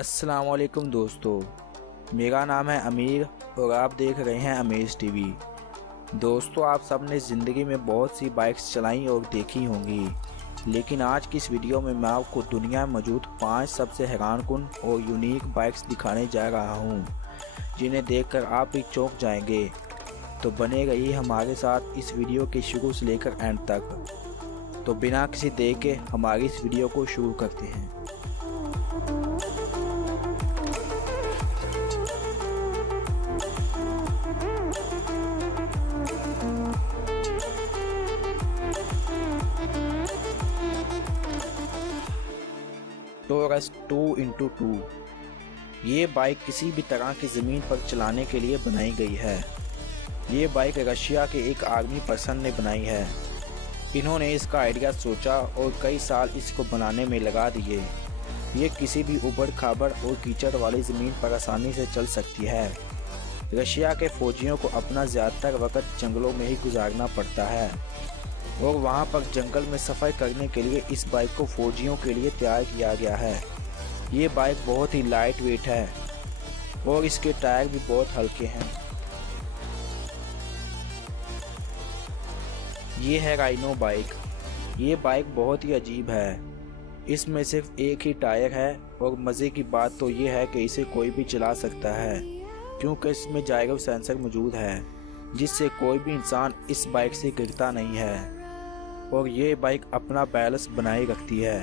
अस्सलामुअलैकुम दोस्तों, मेरा नाम है अमीर और आप देख रहे हैं अमेज टीवी। दोस्तों, आप सब ने ज़िंदगी में बहुत सी बाइक्स चलाई और देखी होंगी, लेकिन आज की इस वीडियो में मैं आपको दुनिया में मौजूद 5 सबसे हैरानकुन और यूनिक बाइक्स दिखाने जा रहा हूं, जिन्हें देखकर आप भी चौंक जाएंगे। तो बने रहिए हमारे साथ इस वीडियो के शुरू से लेकर एंड तक। तो बिना किसी देर के हमारी इस वीडियो को शुरू करते हैं। टोरस 2x2 ये बाइक किसी भी तरह की ज़मीन पर चलाने के लिए बनाई गई है। ये बाइक रशिया के एक आर्मी पर्सन ने बनाई है। इन्होंने इसका आइडिया सोचा और कई साल इसको बनाने में लगा दिए। ये किसी भी उबड़ खाबड़ और कीचड़ वाली ज़मीन पर आसानी से चल सकती है। रशिया के फौजियों को अपना ज़्यादातर वक्त जंगलों में ही गुजारना पड़ता है और वहां पर जंगल में सफाई करने के लिए इस बाइक को फौजियों के लिए तैयार किया गया है। ये बाइक बहुत ही लाइट वेट है और इसके टायर भी बहुत हल्के हैं। ये है राइनो बाइक। ये बाइक बहुत ही अजीब है। इसमें सिर्फ एक ही टायर है और मज़े की बात तो ये है कि इसे कोई भी चला सकता है, क्योंकि इसमें जायरो सेंसर मौजूद है, जिससे कोई भी इंसान इस बाइक से गिरता नहीं है और ये बाइक अपना बैलेंस बनाए रखती है।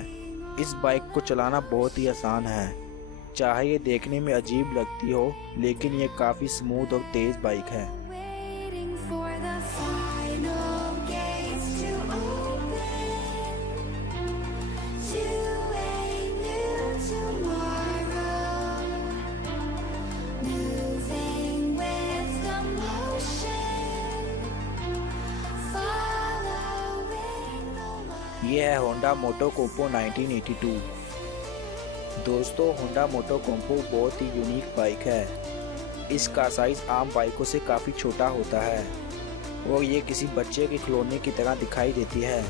इस बाइक को चलाना बहुत ही आसान है। चाहे ये देखने में अजीब लगती हो, लेकिन ये काफ़ी स्मूथ और तेज़ बाइक है। ये है होंडा मोटो कॉम्पो 1982। दोस्तों, होंडा मोटो कॉम्पो बहुत ही यूनिक बाइक है। इसका साइज़ आम बाइकों से काफ़ी छोटा होता है और ये किसी बच्चे के खिलौने की तरह दिखाई देती है,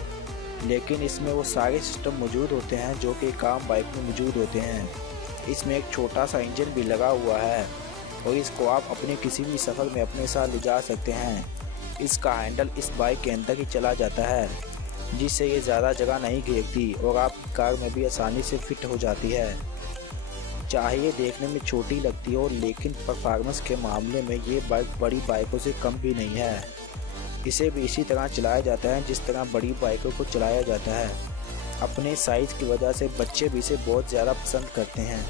लेकिन इसमें वो सारे सिस्टम मौजूद होते हैं जो कि एक आम बाइक में मौजूद होते हैं। इसमें एक छोटा सा इंजन भी लगा हुआ है और इसको आप अपने किसी भी सफ़र में अपने साथ ले जा सकते हैं। इसका हैंडल इस बाइक के अंदर ही चला जाता है, जिससे ये ज़्यादा जगह नहीं घेरती और आपकी कार में भी आसानी से फिट हो जाती है। चाहे ये देखने में छोटी लगती हो, लेकिन परफॉर्मेंस के मामले में ये बाइक बड़ी बाइकों से कम भी नहीं है। इसे भी इसी तरह चलाया जाता है जिस तरह बड़ी बाइकों को चलाया जाता है। अपने साइज़ की वजह से बच्चे भी इसे बहुत ज़्यादा पसंद करते हैं।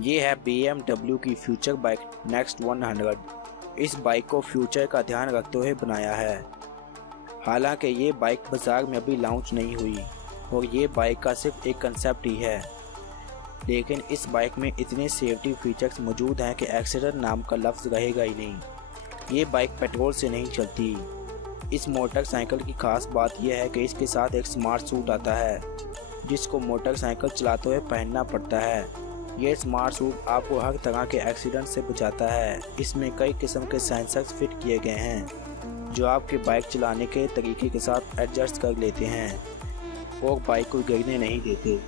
ये है BMW की फ्यूचर बाइक नेक्स्ट 100। इस बाइक को फ्यूचर का ध्यान रखते हुए बनाया है। हालांकि ये बाइक बाजार में अभी लॉन्च नहीं हुई और ये बाइक का सिर्फ एक कंसेप्ट ही है, लेकिन इस बाइक में इतने सेफ्टी फीचर्स मौजूद हैं कि एक्सीडेंट नाम का लफ्ज़ रहेगा ही नहीं। ये बाइक पेट्रोल से नहीं चलती। इस मोटरसाइकिल की खास बात यह है कि इसके साथ एक स्मार्ट सूट आता है, जिसको मोटरसाइकिल चलाते हुए पहनना पड़ता है। ये स्मार्ट सूट आपको हर तरह के एक्सीडेंट से बचाता है। इसमें कई किस्म के सेंसर्स फिट किए गए हैं, जो आपके बाइक चलाने के तरीके के साथ एडजस्ट कर लेते हैं और बाइक को गिरने नहीं देते।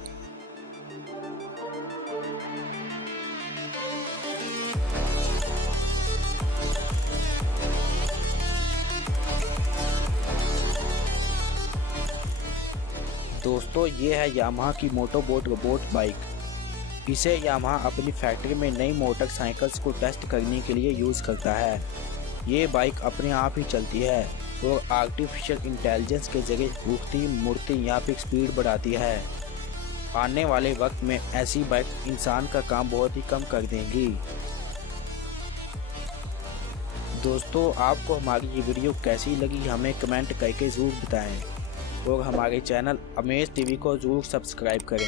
दोस्तों, ये है यामाहा की मोटोबॉट रोबोट बाइक। इसे यामाहा अपनी फैक्ट्री में नई मोटरसाइकिल्स को टेस्ट करने के लिए यूज़ करता है। ये बाइक अपने आप ही चलती है और आर्टिफिशियल इंटेलिजेंस के जरिए रुकती मुड़ती या फिर स्पीड बढ़ाती है। आने वाले वक्त में ऐसी बाइक इंसान का काम बहुत ही कम कर देंगी। दोस्तों आपको हमारी ये वीडियो कैसी लगी हमें कमेंट करके ज़रूर बताएं और हमारे चैनल अमेज टीवी को ज़रूर सब्सक्राइब करें।